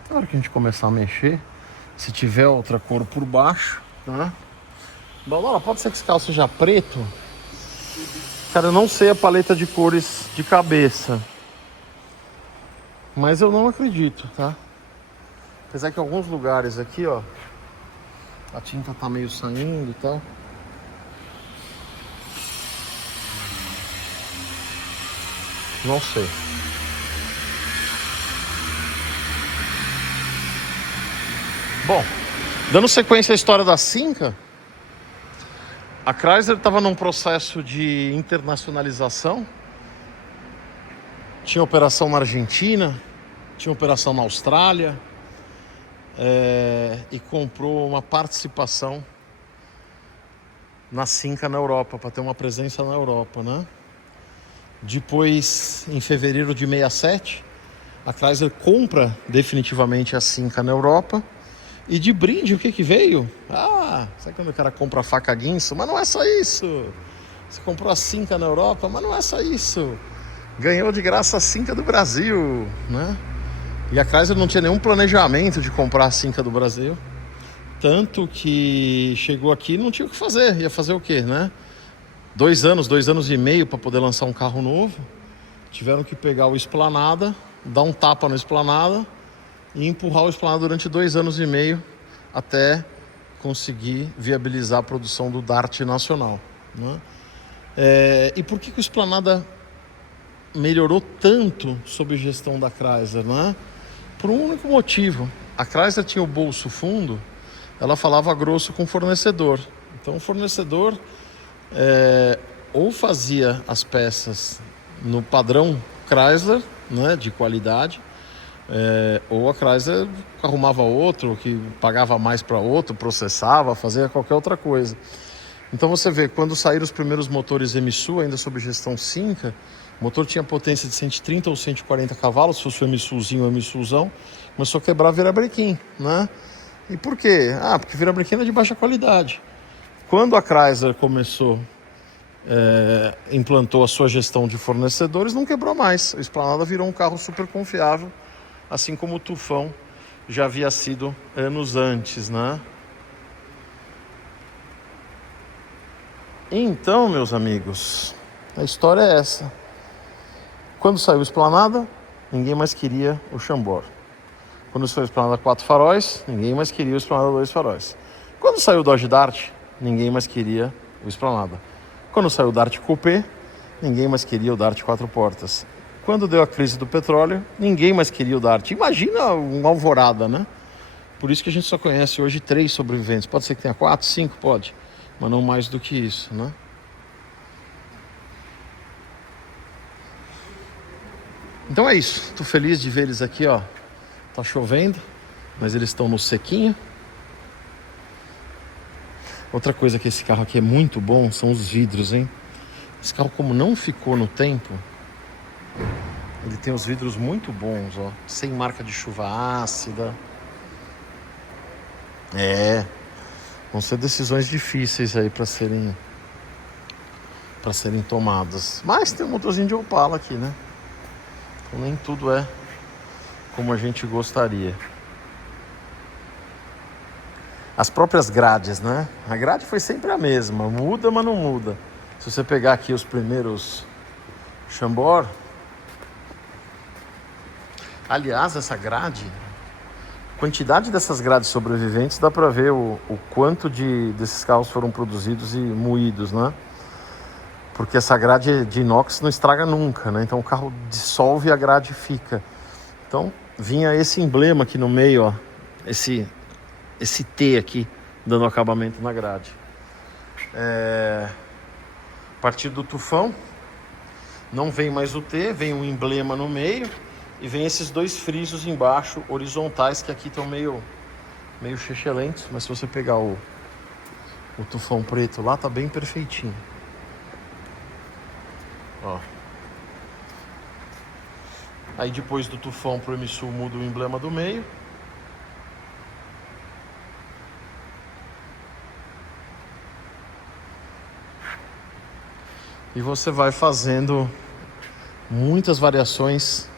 Na hora que a gente começar a mexer, se tiver outra cor por baixo, né? Balora, pode ser que esse carro seja preto? Cara, eu não sei a paleta de cores de cabeça, mas eu não acredito, tá? Apesar que em alguns lugares aqui, ó, a tinta tá meio saindo e tal. Não sei. Bom, dando sequência à história da Cinca, a Chrysler estava num processo de internacionalização. Tinha operação na Argentina, tinha operação na Austrália, e comprou uma participação na Cinca na Europa, para ter uma presença na Europa, né? Depois, em fevereiro de 67, a Chrysler compra definitivamente a Cinca na Europa. E de brinde, o que veio? Sabe quando o cara compra a faca Guinso? Mas não é só isso. Você comprou a Cinca na Europa, mas não é só isso. Ganhou de graça a Cinca do Brasil, né? E a Chrysler não tinha nenhum planejamento de comprar a Cinca do Brasil. Tanto que chegou aqui e não tinha o que fazer. Ia fazer o quê, né? 2 anos e meio para poder lançar um carro novo. Tiveram que pegar o Esplanada, dar um tapa no Esplanada e empurrar o Esplanada durante 2 anos e meio até conseguir viabilizar a produção do Dart nacional, né? E por que o Esplanada melhorou tanto sob gestão da Chrysler, né? Por um único motivo. A Chrysler tinha o bolso fundo, ela falava grosso com o fornecedor. Então o fornecedor ou fazia as peças no padrão Chrysler, né, de qualidade, ou a Chrysler arrumava outro, que pagava mais para outro, processava, fazia qualquer outra coisa. Então você vê, quando saíram os primeiros motores Emisu, ainda sob gestão Cinca, o motor tinha potência de 130 ou 140 cavalos, se fosse o Emisuzinho ou o Emisuzão, começou a quebrar virabrequim, né? E por quê? Porque virabrequim é de baixa qualidade. Quando a Chrysler implantou a sua gestão de fornecedores, não quebrou mais. O Esplanada virou um carro super confiável, assim como o Tufão já havia sido anos antes, né? Então, meus amigos, a história é essa. Quando saiu o Esplanada, ninguém mais queria o Chambord. Quando saiu o Esplanada 4 faróis, ninguém mais queria o Esplanada 2 faróis. Quando saiu o Dodge Dart, ninguém mais queria o Esplanada. Quando saiu o Dart Coupé, ninguém mais queria o Dart 4 portas. Quando deu a crise do petróleo, ninguém mais queria o Dart. Imagina uma alvorada, né? Por isso que a gente só conhece hoje 3 sobreviventes. Pode ser que tenha 4, 5, pode. Mas não mais do que isso, né? Então é isso. Tô feliz de ver eles aqui, ó. Tá chovendo, mas eles estão no sequinho. Outra coisa que esse carro aqui é muito bom são os vidros, hein? Esse carro, como não ficou no tempo, ele tem os vidros muito bons, ó. Sem marca de chuva ácida. Vão ser decisões difíceis aí para serem tomadas. Mas tem um motorzinho de Opala aqui, né? Então nem tudo é como a gente gostaria. As próprias grades, né? A grade foi sempre a mesma, muda, mas não muda. Se você pegar aqui os primeiros Chambord, aliás, essa grade, a quantidade dessas grades sobreviventes, dá para ver o quanto desses carros foram produzidos e moídos, né? Porque essa grade de inox não estraga nunca, né? Então o carro dissolve e a grade fica. Então vinha esse emblema aqui no meio, ó, esse T aqui, dando acabamento na grade. A partir do tufão, não vem mais o T, vem um emblema no meio e vem esses 2 frisos embaixo, horizontais, que aqui estão meio chechelentos, mas se você pegar o tufão preto lá, tá bem perfeitinho. Ó. Aí depois do tufão pro M-Sul muda o emblema do meio. E você vai fazendo muitas variações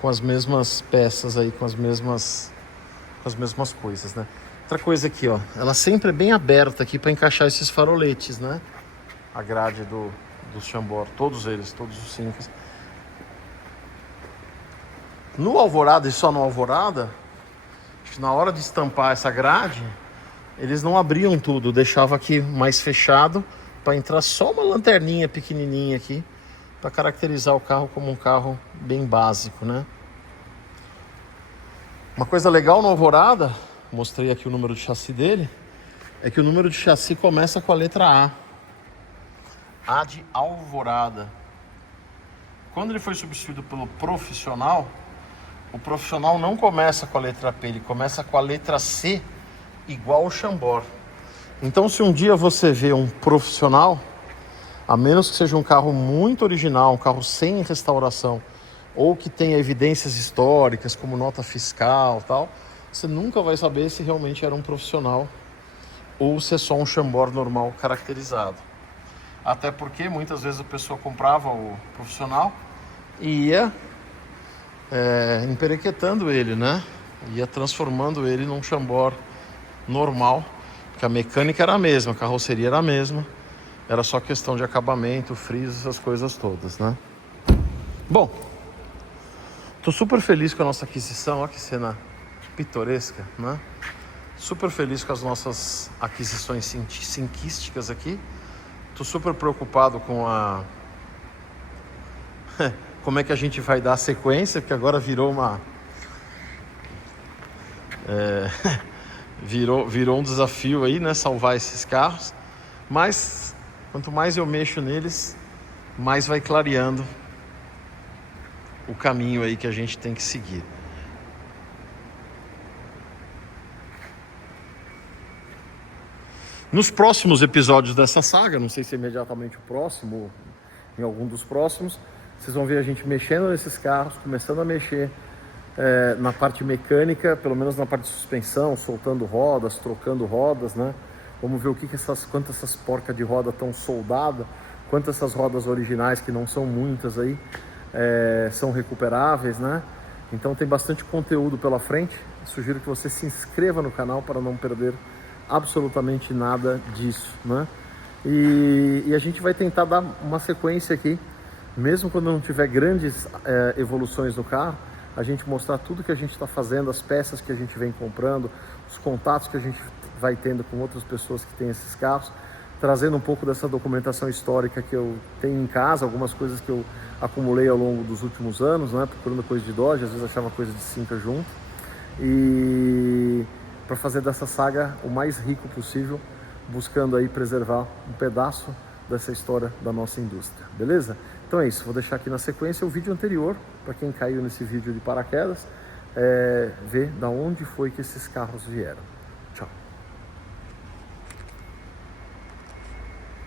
com as mesmas peças aí, com as mesmas coisas, né? Outra coisa aqui, ó, ela sempre é bem aberta aqui para encaixar esses faroletes, né? A grade do Chambord, todos os 5. No Alvorada e só no Alvorada, na hora de estampar essa grade, eles não abriam tudo, deixava aqui mais fechado, para entrar só uma lanterninha pequenininha aqui, para caracterizar o carro como um carro bem básico, né? Uma coisa legal no Alvorada, mostrei aqui o número de chassi dele, é que o número de chassi começa com a letra A de Alvorada. Quando ele foi substituído pelo Profissional, o Profissional não começa com a letra P, ele começa com a letra C, igual ao Chambord. Então, se um dia você vê um Profissional, a menos que seja um carro muito original, um carro sem restauração, ou que tenha evidências históricas, como nota fiscal e tal, você nunca vai saber se realmente era um Profissional ou se é só um Chambord normal caracterizado. Até porque muitas vezes a pessoa comprava o Profissional e ia emperequetando ele, né? Ia transformando ele num Chambord normal, porque a mecânica era a mesma, a carroceria era a mesma, era só questão de acabamento, friso, essas coisas todas, né? Bom, tô super feliz com a nossa aquisição, olha que cena pitoresca, né? Super feliz com as nossas aquisições cinquísticas aqui. Tô super preocupado com como é que a gente vai dar a sequência, porque agora virou uma virou um desafio aí, né, salvar esses carros. Mas quanto mais eu mexo neles, mais vai clareando o caminho aí que a gente tem que seguir. Nos próximos episódios dessa saga, não sei se é imediatamente o próximo ou em algum dos próximos, vocês vão ver a gente mexendo nesses carros, começando a mexer na parte mecânica, pelo menos na parte de suspensão, soltando rodas, trocando rodas, né? Vamos ver quantas essas porcas de roda estão soldadas, quantas essas rodas originais, que não são muitas aí, são recuperáveis, né? Então tem bastante conteúdo pela frente. Sugiro que você se inscreva no canal para não perder absolutamente nada disso, né? E a gente vai tentar dar uma sequência aqui, mesmo quando não tiver grandes evoluções no carro, a gente mostrar tudo que a gente está fazendo, as peças que a gente vem comprando, os contatos que a gente vai tendo com outras pessoas que têm esses carros, trazendo um pouco dessa documentação histórica que eu tenho em casa, algumas coisas que eu acumulei ao longo dos últimos anos, né, procurando coisa de Dodge, às vezes achava coisa de Cinca junto, e para fazer dessa saga o mais rico possível, buscando aí preservar um pedaço dessa história da nossa indústria, beleza? Então é isso, vou deixar aqui na sequência o vídeo anterior, para quem caiu nesse vídeo de paraquedas, ver da onde foi que esses carros vieram.